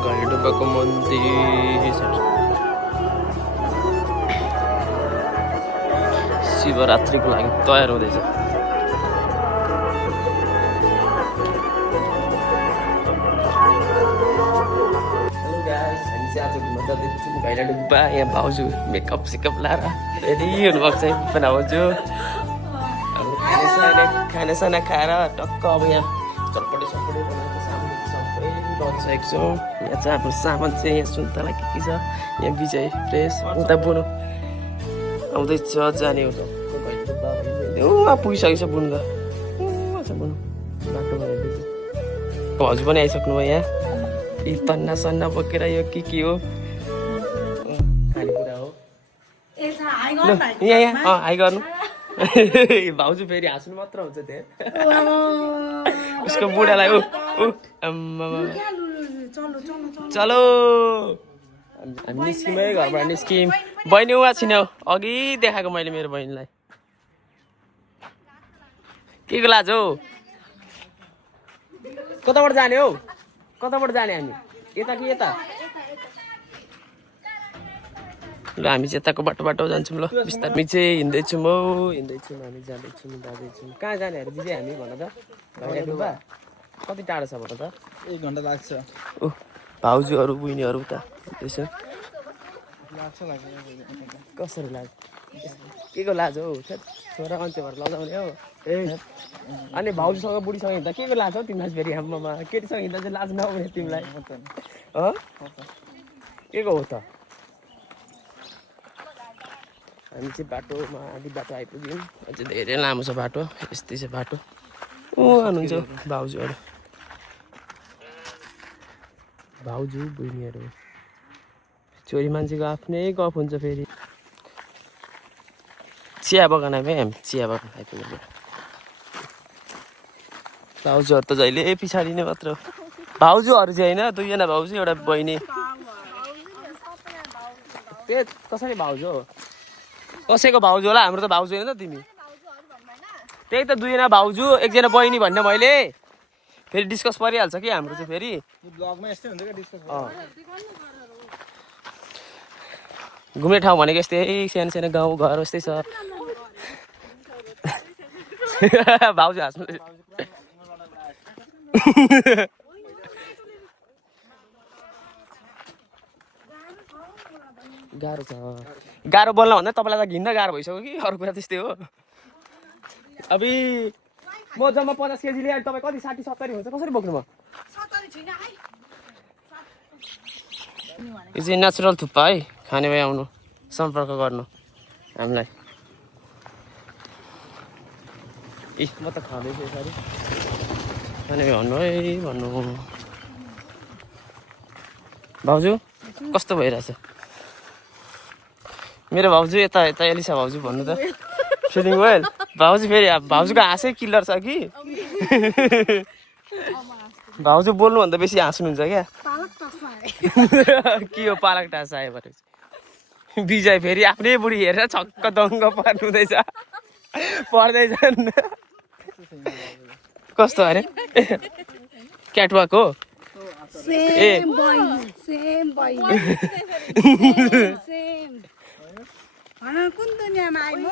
घैडुब्बाको मन्दिर शिवरात्रिको लागि तयार हुँदैछ। घैडुब्बा यहाँ भाउजू मेकअप सेकअप लाएर रेडी हुनुभएको छ भाउजू। खानासाना खाएर टक्क अब यहाँ चटपटे सटपटे बनाएको सामान सबै लगिसकेको छु। यहाँ चाहिँ हाम्रो सामान चाहिँ यहाँ सुन्तला के छ, यहाँ विजय फ्रेस उता बुनु आउँदैछ जाने हो। पुगिसकेको छ बुनु बुनु बाटो बनाइदिन्छ। भाउजू पनि आइसक्नु भयो यहाँ। यी तन्ना सन्ना बोकेर यो के हो खानेकुरा हो। यहाँ हाई गर्नु। भाउजू फेरि हाँस्नु मात्र हुन्छ त्यहाँ। उसको बुढालाई चलो हामी निस्क्यौँ है घरबाट निस्क्यौँ। बहिनी उहाँ छिन अघि देखाएको मैले मेरो बहिनीलाई। के को लाज हौ? कताबाट जाने हौ? कताबाट जाने हामी? यता कि यता? ल हामी चाहिँ यताको बाटो जान्छौँ। ल बिस्तारै हामी चाहिँ हिँड्दैछौँ हौ हिँड्दैछौँ हामी जाँदैछौँ जाँदैछौँ। कहाँ जाने अरे दिदी हामी भन त? घैडुब्बा कति टाढो छ भन त? 1 घन्टा लाग्छ। ओ भाउजूहरू बहिनीहरू त त्यसो कसरी लाग्छ? के को लाज हौ? छोरा मान्छे भएर लजाउने हौ। ए अनि भाउजूसँग बुढीसँग हिँड्दा के को लाज हौ तिमीलाई? फेरि आम्मामा केटीसँग हिँड्दा चाहिँ लाज नआउने तिमीलाई? के को हो त? हामी चाहिँ बाटोमा आधी बाटो आइपुग्यौँ। अझै धेरै लामो छ बाटो। यस्तै छ बाटो। हुनुहुन्छ भाउजूहरू भाउजू बहिनीहरू। छोरी मान्छेको आफ्नै गफ हुन्छ। फेरि चिया बगान आइपुग्यो हामी। चिया बगान आइपुग्यो। भाउजूहरू त जहिले पछाडि नै मात्र। भाउजूहरू चाहिँ होइन, दुईजना भाउजू एउटा बहिनी। त्यो कसरी भाउजू हो? कसैको भाउजू होला? हाम्रो त भाउजू होइन त तिमी। त्यही त दुईजना भाउजू एकजना बहिनी भन्ने मैले फेरि डिस्कस परिहाल्छ कि हाम्रो चाहिँ फेरि ब्लगमा यस्तै हुन्छ के डिस्कस। घुम्ने ठाउँ भनेको यस्तै सानो सानो गाउँ घर यस्तै छ। भाउजू हाँस्नु गाह्रो छ। गाह्रो बोल्न भन्दा तपाईँलाई त घिन्न गाह्रो भइसक्यो कि अरू कुरा त्यस्तै हो। अबि म जम्मा 50 केजी लिएँ। तपाईँ कति 60 70 हुन्छ? कसरी बोक्नु म? यो चाहिँ नेचुरल थुक्पा है। खाने भए आउनु सम्पर्क गर्नु हामीलाई। ए म त खाँदैछु यसरी। खाने भए भन्नु है भन्नु। भाउजू कस्तो भइरहेछ? मेरो भाउजू यता यता एलिसा भाउजू भन्नु त। फिलिङ वेल भाउजू फेरि भाउजूको हाँसै किल्लर छ कि। भाउजू बोल्नुभन्दा बेसी हाँस्नुहुन्छ क्या। के हो पालक टाँस आयो भने विजय फेरि आफ्नै बुढी हेरेर छक्क दङ्ग पर्नुहुँदैछ। पर्दैछन् कस्तो अरे क्याटवाक हो? ए कुन दुनियाँमा आइमु?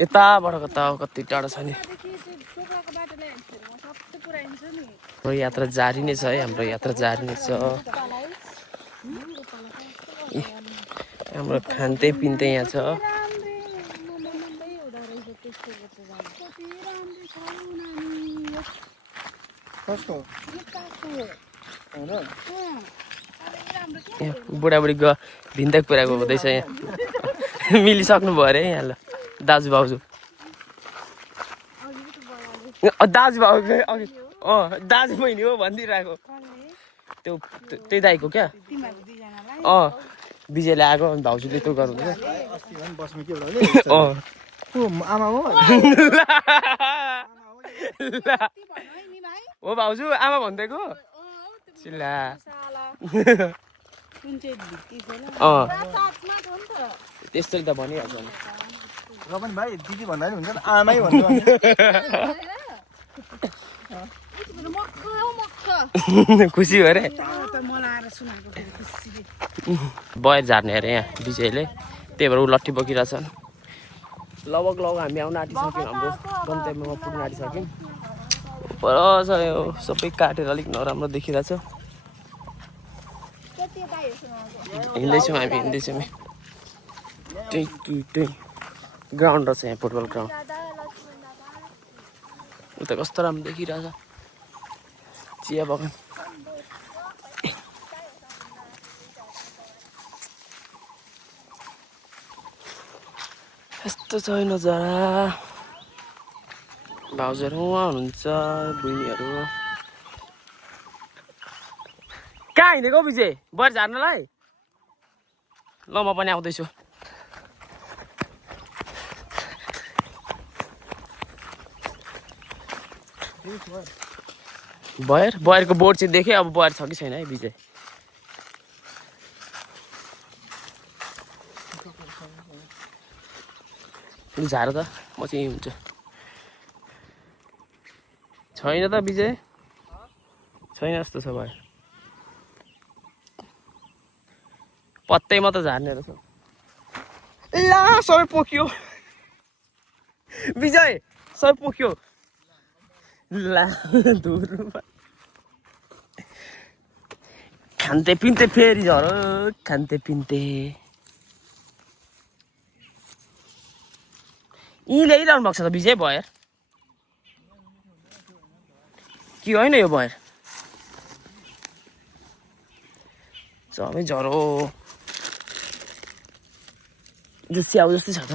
यताबाट कति टाढो छ नि। हाम्रो यात्रा जारी नै छ है। हाम्रो यात्रा जारी नै छ। हाम्रो खान्दै पिन्दै यहाँ छ। बुढाबुढी भिन्दा कुराको हुँदैछ यहाँ। मिलिसक्नु भयो अरे यहाँ। ल दाजु भाउजू दाजु भाउजू अघि दाजु बहिनी हो भनिदिइरहेको। त्यो त्यही दाइको क्या। विजयले आएको भाउजूले त्यो गर्नुहुन्छ। आमा हो हो भाउजू आमा भनिदिएको। चिल्ला कुन चाहिँ भित्ती छ ल त्यस्तै त भनिहाल्छ नि र पनि भाइ दिदी भन्दा पनि हुन्छ नि आमै भन्नु खुसी भयो रे मलाई आएर सुनाएको खुसीले बयर झार्ने अरे यहाँ विजयले त्यही भएर ऊ लट्ठी बोकिरहेछन् लगभग हामी आउन आँटिसक्यौँ हाम्रो गन्तव्यमा पुग्न आँटिसक्यौँ पर छ यो सबै काटेर अलिक नराम्रो देखिरहेछ हिँड्दैछौँ त्यही ग्राउन्ड रहेछ यहाँ फुटबल ग्राउन्ड उता कस्तो राम्रो देखिरहेछ चिया बगान यस्तो छ नजारा भाउजूहरू उहाँ हुनुहुन्छ बहिनीहरू कहाँ हिँडेको विजय बयर झार्नलाई ल म पनि आउँदैछु बयरको बोर्ड चाहिँ देखेँ अब बयर छ कि छैन है विजय झार त म चाहिँ यहीँ हुन्छु छैन त विजय छैन जस्तो छ भयो पत्तै मात्र झार्ने रहेछ ला सबै पोख्यो विजय सबै पोख्यो ला धुरमा खान्ते पिन्ते फेरि झरो खान्ते पिन्ते यहीँ ल्याइरहनु भएको छ त विजय बयर कि होइन यो बयर सबै झरो जो स्याउ जस्तै छ त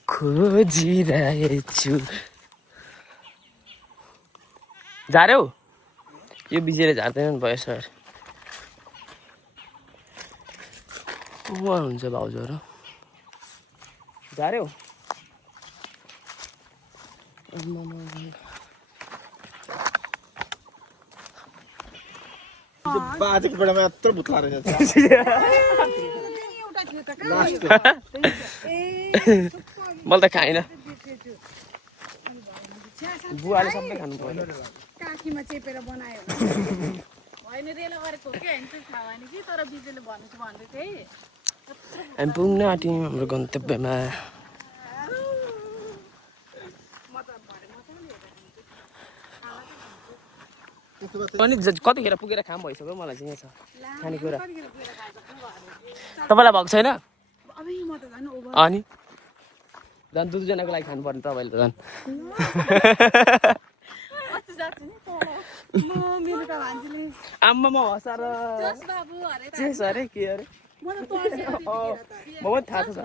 खोजिरहेछु झार्यौ यो विजयले झार्दैनन् भयो सर उहाँ हुन्छ भाउजूहरू झार्यौ बाजेको बेलामा यत्रो भुत्ला रहेछ मैले त खाइनँ बुवाले सबै खानु पर्यो काखीमा चेपेर बनायो होइन रेला गरेको हो कि होइन थाहा भएन कि तर बिजुले भन्छु भन्दै थिएँ हामी पुग्न आँट्यौँ हाम्रो गन्तव्यमा अनि कतिखेर पुगेर खाम भइसक्यो मलाई चाहिँ यहाँ छ खानेकुरा तपाईँलाई भएको छैन अनि झन् दुईजनाको लागि खानु पर्ने तपाईँले त झन् आम्मामा हँसाएर चेस अरे के अरे म पनि थाहा छ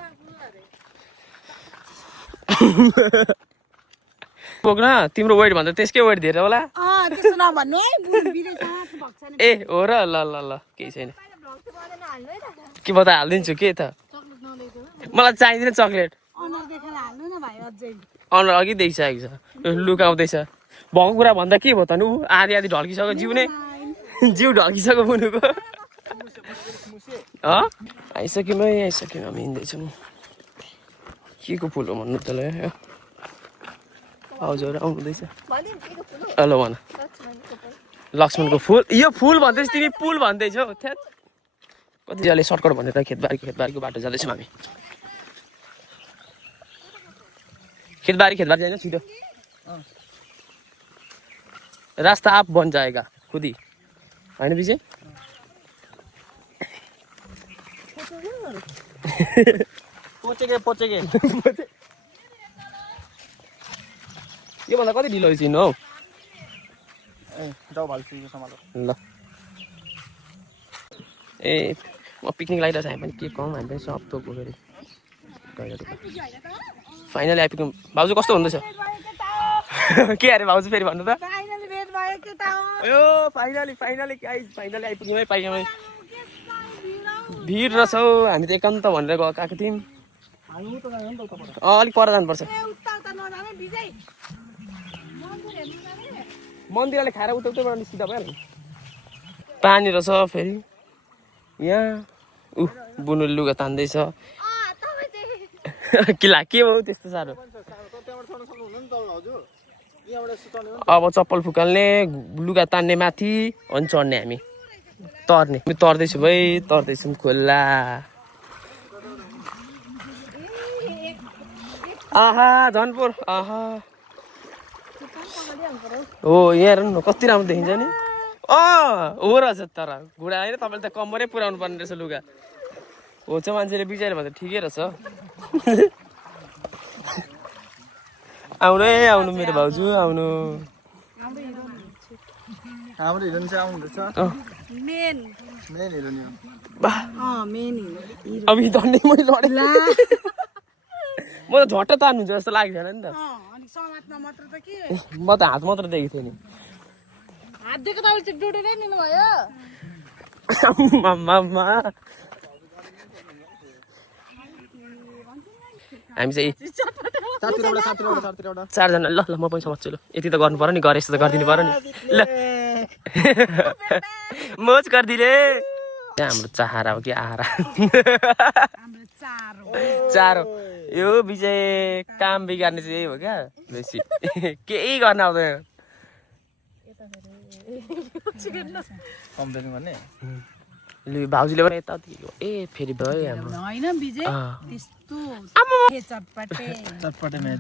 पुग्न तिम्रो वेट भन्दा त्यसकै वेट धेरै होला ए हो र ल ल ल केही छैन के बता हालिदिन्छु के त मलाई चाहिँदैन चक्लेट अनुहार अघि देखिसकेको छ लुकाउँदैछ भएको कुरा भन्दा के भयो त नि ऊ आधी आधी ढल्किसक्यो जिउ नै जिउ ढल्किसक्यो बुनुको आइसक्यौँ है आइसक्यौँ हामी हिँड्दैछौँ के को फुल हो भन्नु तँलाई हजुर आउनुहुँदैछ हेलो भन लक्ष्मणको फुल यो फुल भन्दैछ तिमी पुल भन्दैछौ थ्याट कतिजनाले सर्टकट भनेर खेतबारीको बाटो जाँदैछौँ हामी खेतबारी जाने छिटो रास्ता आप बन जाएगा खुदी होइन विजय पोचेके योभन्दा कति ढिलो छिन् हौ जाऊ भाइ सम्हालो ल ए म पिकनिक लगाइरहेको छ हामी पनि के कहौँ हामी पनि सब थोक फेरि फाइनली आइपुग्यौँ भाउजू कस्तो हुँदैछ के अरे भाउजू फेरि भन्नु त यो फाइनली आइपुग्यौँ है पाइयौँ है भिड रहेछ हौ हामी त एकान्त भनेर गएको थियौँ अलिक पर जानुपर्छ मन्दिरले खाएर उता उतैबाट निस्किँदा भयो पानी रहेछ फेरि यहाँ बुनु लुगा तान्दैछ किला के भयो त्यस्तो साह्रो अब चप्पल फुकाल्ने लुगा तान्ने माथि अनि चढ्ने हामी तर्दैछु भाइ तर्दैछौँ खोला आहा झनपुर आहा हो यहाँ हेर्नु न कति राम्रो देखिन्छ नि हो रहेछ तर घुँडा होइन तपाईँले त कम्मरै पुऱ्याउनु पर्ने रहेछ लुगा हो चाहिँ मान्छेले बिचार भन्दा ठिकै रहेछ आउनु है आउनु मेरो भाउजू आउनु हाम्रो हिरोइन चाहिँ आउनुहुँदैछ मेन हिरोइन मेन अब यो धन्ने मैले लडेँ म त झट्ट तान्नुहुन्छ जस्तो लागेको थिएन नि त अनि समात्न मात्र त के म त हात मात्र देखेको थिएँ नि हात दिएको तपाईँ चाहिँ डुडेरै लिनुभयो हामी चाहिँ चारतिर चारजना ल ल म पनि समात्छु ल यति त गर्नु पर्यो नि गरे यस्तो त गरिदिनु पर्यो नि ल मोज गरिदिने त्यहाँ हाम्रो चाहरा हो कि आहारा चारो यो विजय काम बिगार्ने चाहिँ यही हो क्या बेसी केही गर्न आउँदैन कम्प्लेन गर्ने लु भाउजूले पनि यताउति ए फेरि भयो हाम्रो होइन विजय त्यस्तो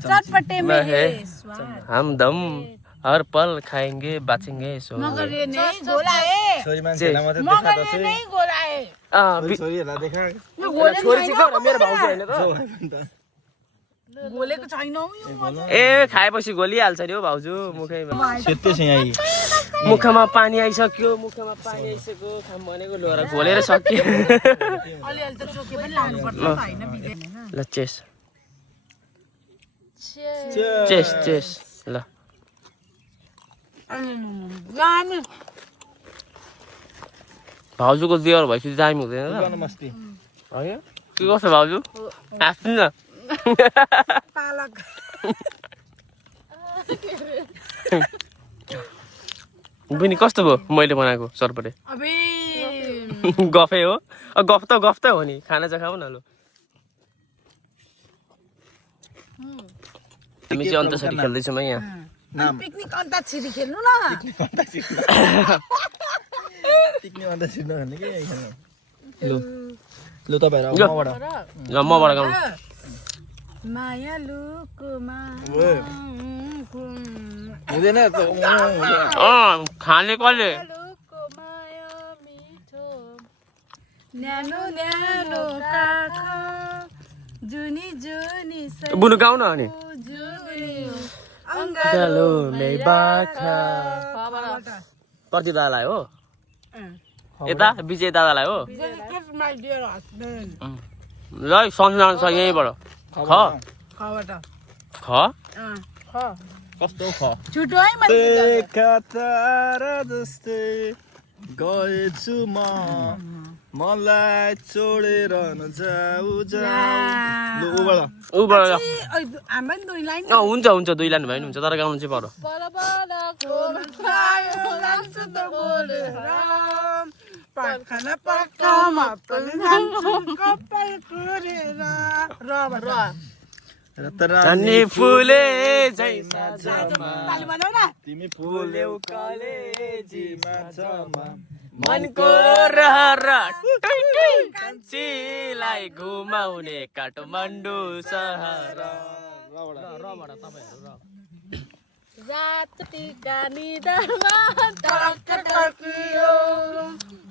चटपटे हम दम हर पल खाएंगे बाचेंगे सो छोरी मान्छेलाई मात्रै देखाएको चाहिँ छोरीहरूलाई देखा छोरी सिक्छ मेरो भाउजू होइन त गोलेको छैन ए खाएपछि गोलिहाल्छ नि हो भाउजू मुखैमा सेतै छ यहाँ मुखमा पानी आइसक्यो खाम भनेको लोएर घोलेर सक्यो ल चेस ल भाउजूको दियर भएपछि दामी हुँदैन मस्ती होइन के गर्छ भाउजू हाँस्नु न पालक बहिनी कस्तो भयो मैले बनाएको चटपटे गफै हो गफ त हो नि खाना चाहिँ खाऊ न ल हामी चाहिँ अन्तखेरि खेल्दैछौँ है यहाँ पिकनिक अन्ताक्षरी खेल्नु न पिकनिक अन्ताक्षरी नखेल्ने के खेल्नु लु तपाईँहरू मबाट गाउनु मायालुकोमा हुँदैन खाने कसले न्यानो न्यानो काठ जुनी जुनी बुनु गाउन अनि जुनी अङ्गालो नै बाखा प्रदीप दादालाई हो यता विजय दादालाई हो ल सम्झना छ यहीँबाट ख कस्तो ख छुटो है जस्तै गएछु मलाई छोडेर नजाऊ हुन्छ दुई लाइन भयो नि हुन्छ तर गाउनु चाहिँ पर्यो रानी फुले तिमी फुल्यौ कलेजीमा जमा मनको रहर कान्छीलाई घुमाउने काठमाडौँ सहर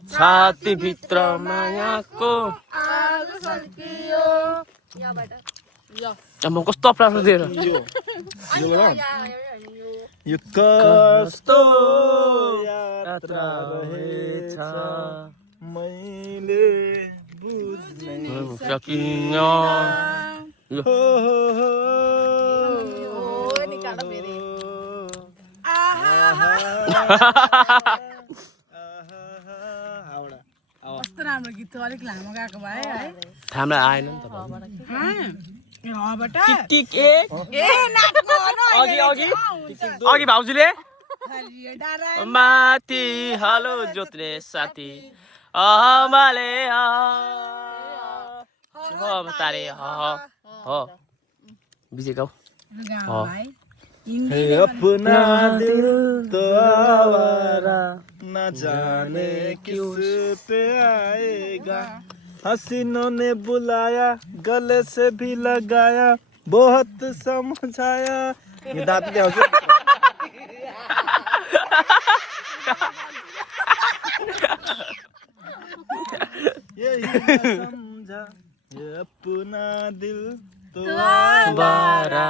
छाती भित्र मायाको म कस्तो अप्नाएको दिएर यो कस्तो यात्रा रहेछ मैले बुझ्नै सकिन्न कस्तो राम्रो गीत अलिक लामो गाएको भए है हामीलाई आएन नि त टिक एक अघि भाउजूले माथि हलो जोत्ने साथी अहमाले तारे विजय गाउँ अपना दिल तो आवारा न जाने किस पे आएगा हसीनों ने बुलाया गले से भी लगाया बहुत समझाया ये दांत क्या हो यही समझा ये अपना दिल तो बारा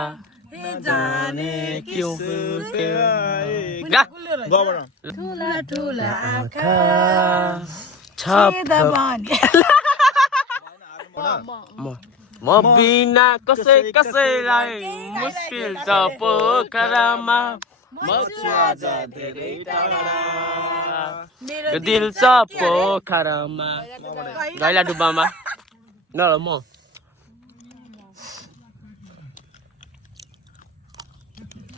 जाने क्यों आएगा ठुला ठुला आँखा म बिना कसैलाई मुस्किल छ पोखरामा यो दिल छ पोखरामा गैला डुब्बामा न म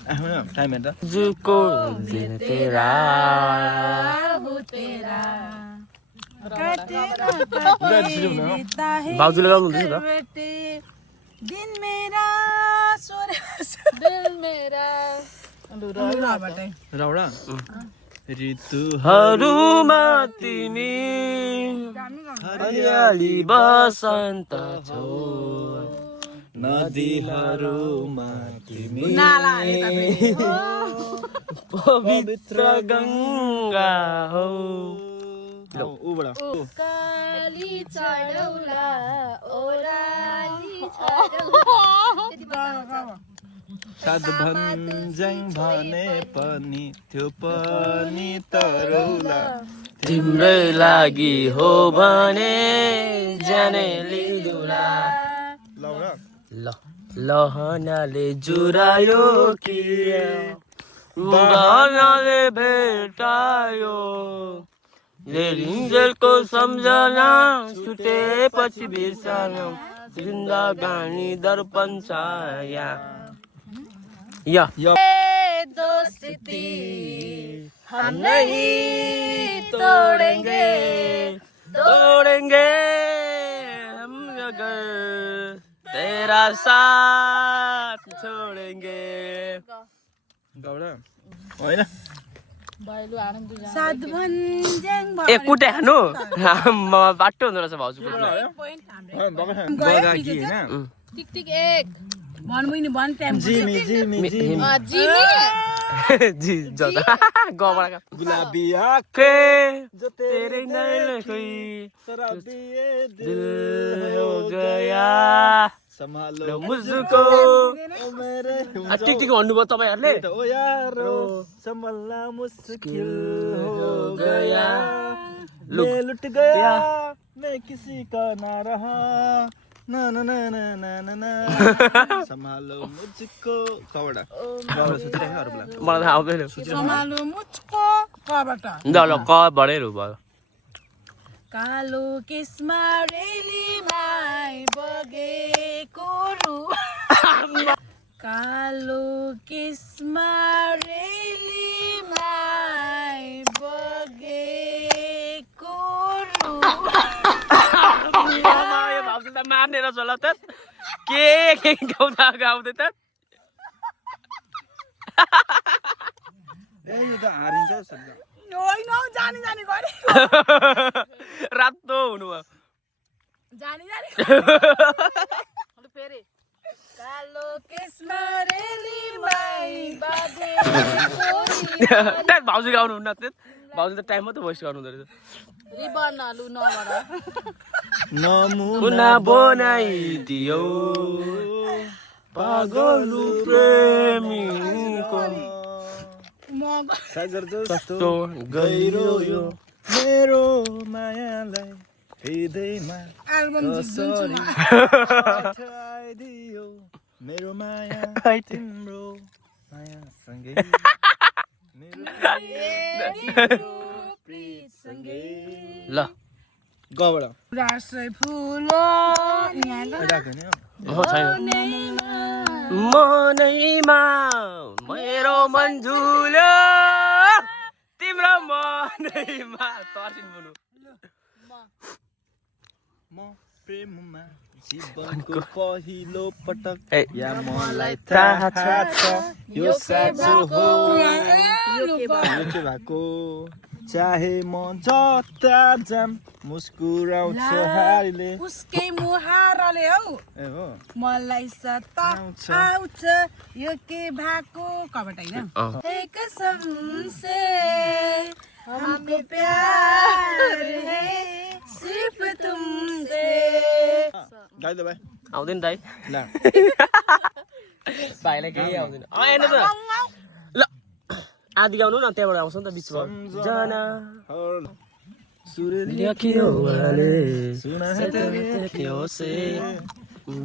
टाइम हेर्दा जुको दिन तेरा भाउजूले गाउनु हुँदैछ त दिन मेरा राउडा ऋतुहरूमा तिमी हरियाली बसन्त छौ नदीहरूमा तिमी पवित्र गङ्गा हो काली चढौला ओराली साध भन्ज्याङ भने पनि त्यो पनि तरौला तिम्रै लागि हो भने जाने लिदुला लहनाले जुरायो कि बहनाले भेटायो रेलिन्जेलको सम्झना छुटेपछि बिर्सना जिन्दगानी दर्पण छाया या दोस्ती हम नहीं तोड़ेंगे हम अगर तेरा साथ छोडेंगे गौडा होइन ए कुटे हानु बाटो हुँदो रहेछ भाउजूको बगाकी होइन टिक टिक एक जिमी जी जता गबडा गुलाबी के जो तेरे नैन खोई शराबी दिल हो गया सम्हालो मुझको मेरे टिक टिक भन्नुभयो तपाईहरुले ओ यारो सम्हालना मुश्किल हो गया मैं लुट गया मैं किसी का ना रहा ना ना ना ना ना ना ना सम्हालो मुझको कवडा गौडा सोचिरहेको अरू बेला मलाई थाहा आउँदैन सम्हालो मुझको कबाट ल ल क बढेर भयो कालो केसमा रेलीमाई बगेको रु कालो केसमा रेलीमाई बगेको रु यो भाउजू त मार्ने रहेछ ल त के गाउँदै त ए यो त हारिन्छ सबै होइन जानी जानी गरे रातो हुनुभयो जानी जानी फेरि कालो केसमा रेलीमाई बगेको भाउजू गाउनु हुन्न भाउजू त टाइम मात्रै वेस्ट गर्नु हुँदो रहेछ रिबन हालु नबाट नमुना बनाइदियो पागलु प्रेमीको सागर कस्तो गहिरो यो मेरो मायालाई हृदयमा कसरी उठाइदियो मेरो माया तिम्रो माया सँगै मेरो प्रीत सँगै ल गबडा रासै फुलो मनैमा मेरो मन झुल्यो तिम्रो मनैमा तर्सिन बुनु म प्रेममा जीवनको पहिलो पटक या मलाई थाहा थाहा छ यो साँचो हो यो के भएको चाहे म जता जाम मुस्कुराउँछ हारीले उसकै मुहारले हौ ए हो मलाई सताउँछ यो के भएको कबाट हैन हे कसम से हमको प्यार है सिर्फ तुमसे गाइ दे भाइ आउँदैन दाइ ल भाइलाई केही आउँदैन हेर्नु त ल आदि गाउनु न त्यहाँबाट आउँछ नि त बिचमा जाना देखियो वाले सुना है देखियो से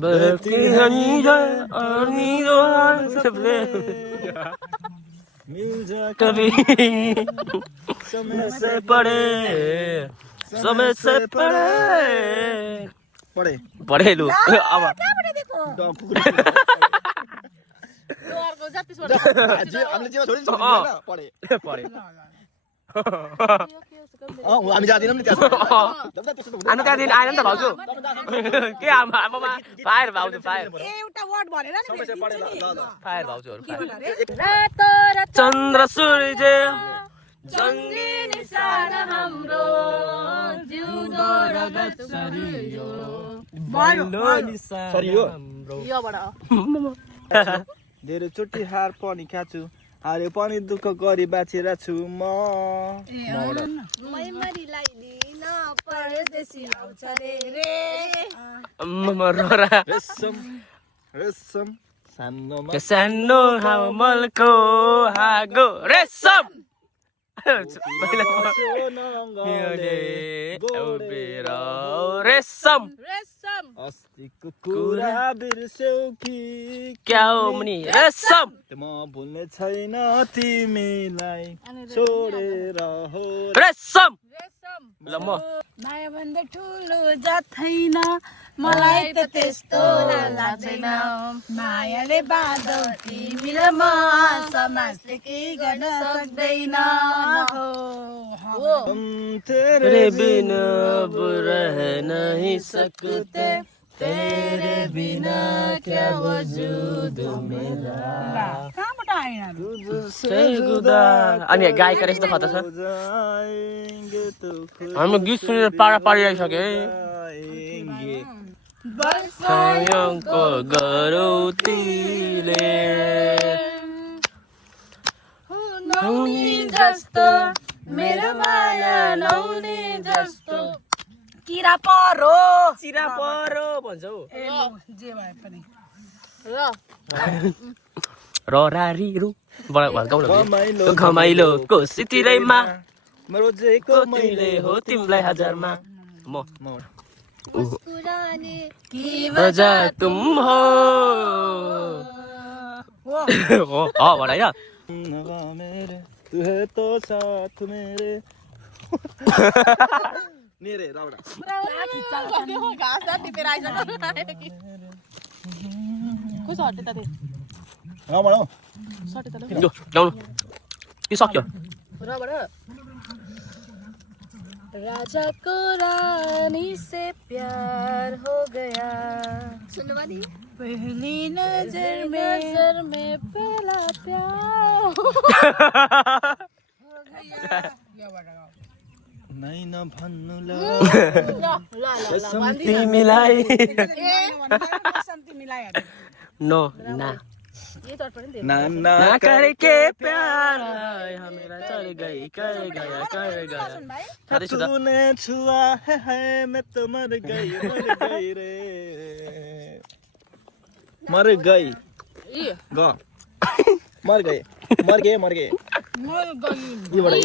बहती हनी जाए अनि दो हाथ सबले मिल जा कभी समय से पड़े समय से पड़े पढे लु अब हामीले जेमा छोडिन्छ पढे हामी जाँदैनौँ नि त्यहाँ आनु त्यहाँ दिन आएन नि त भाउजू के आमामा फायर भाउजू फायर एउटा वर्ड भनेर नि फायर भाउजूहरू रातो रातो चन्द्र सूर्य जङ्गिने सारा हाम्रो जिउँदो रगत सरियो सरी हो योबाट धेरै चोटि हार पनि खाछु हारे पनि दुःख गरी बाँचेर छु मैमरीलाई दिन परदेशी आउँछ रे रेशम रेशम सानोमा सानो हामलको हागो रेशम रेशम रेशम अस्तिको कुरा बिर्स्यौ कि क्या हो मुनि रेशम म भुल्ने छैन तिमीलाई छोडेर हो रेशम रेशम ल म माया भन्दा ठुलो जात छैन मलाई त त्यस्तो लाग्दैन मायाले बाँधौ तिमी र म समाजले केही गर्न सक्दैन हम तेरे तेरे बिना अब रह नहीं सकते तेरे बिना क्या वजूद मेरा कहाँबाट आएन गुदा अनि गायक रहेछ त खतरा छ जाएंगे तो हाम्रो गीत सुनेर पारा पारिसके जाएंगे सायङको गरौतीले नौनी जस्तो मेरो माया नौनी जस्तो किरा परो चिरा परो भन्छौ जे भए पनि र रारी रु गाउन घमाइलो घमाइलोको सितिरैमा रोजेको मैले हो तिमीलाई हजारमा म मुस्कुराने की वजह तुम हो भन होइन मेरे तू है तो साथ मेरे मेरे रावडा रावडा यो गाउनु के सक्यो राजा को रानी से प्यार हो गया पहली नजर में पहला प्यार नै न भन्नु ल तिमीलाई तिमीलाई नो ना ना ना करे के प्यार मेरा चल गई कर गया तूने छुआ है मैं तो मर गई रे मर गई ग मर गए ये बड़ा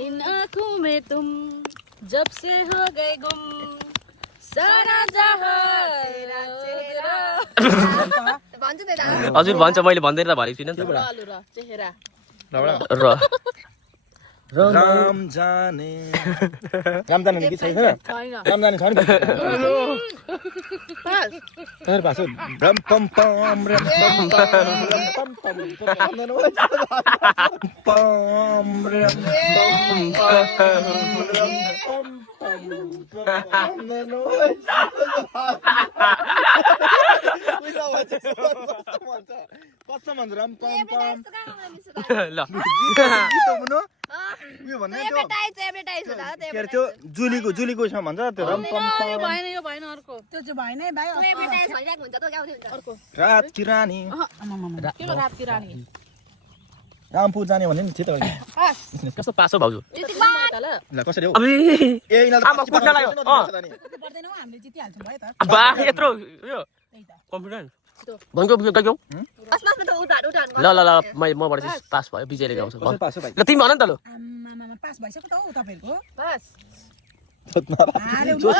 इन आँखों में तुम जब से हो गए गुम सारा जहां तेरा चेहरा हजुर भन्छ मैले भन्दैन भनेको छुइनँ नि त चेहरा र राम जाने नि गीत छैन राम जाने छ नि तर भाषा रम पम पम रम पम पम रम पम रम कस्तो भन्छ रम पम पम ल उयो भन्ने के अरे त्यो जुलीको उसमा भन्छ त्यो रम पम पम यो भएन अर्को त्यो चाहिँ भएन है भाइ अर्को रात की रानी के रात की रानी रामपुर जाने भने नि थियो त कस्तो पासो भाउजू ल कसरी हो अबे ए यिनीहरु आमा कुट्न लाग्यो पर्दैन हौ हामीले जितिहाल्छौँ भयो त बा यत्रो यो कन्फिडेन्स भन्को गयो ल ल ल मबाट चाहिँ पास भयो विजयले गाउँछ पास हो भाइ ल तिमी भन नि त ल आमामा पास भइसक्यो त हौ तपाईँहरूको बस हारिसक्यो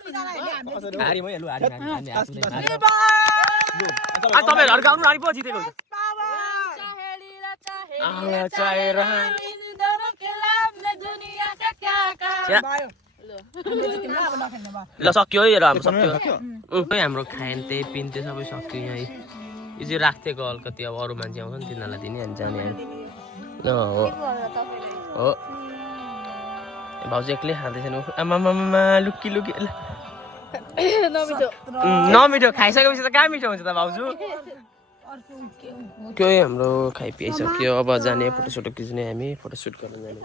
दुईजनाहरूले हामीले हारी मै लु हारी आ तपाईहरु गाउनु अनि पो जितेको हुन्छ चाहे दोनों के लाभ में दुनिया का क्या कहा भयो हामीले जित्यौँ ल अब नखेल्नु भयो ल सक्यो है हाम्रो सक्यो हाम्रो खान त्यही पिन त्यो सबै सक्यो यहाँ यो चाहिँ राख्थेको अलिकति अब अरू मान्छे आउँछ नि तिनीहरूलाई दिने अनि जाने हो हो भाउजू एक्लै खाँदैछन् आमामामा लुकी लुकी नमिठो खाइसकेपछि त कहाँ मिठो हुन्छ त भाउजू त्यो हाम्रो खाइपिआइसक्यो अब जाने फोटोसोटो खिच्ने हामी फोटोसुट गर्न जाने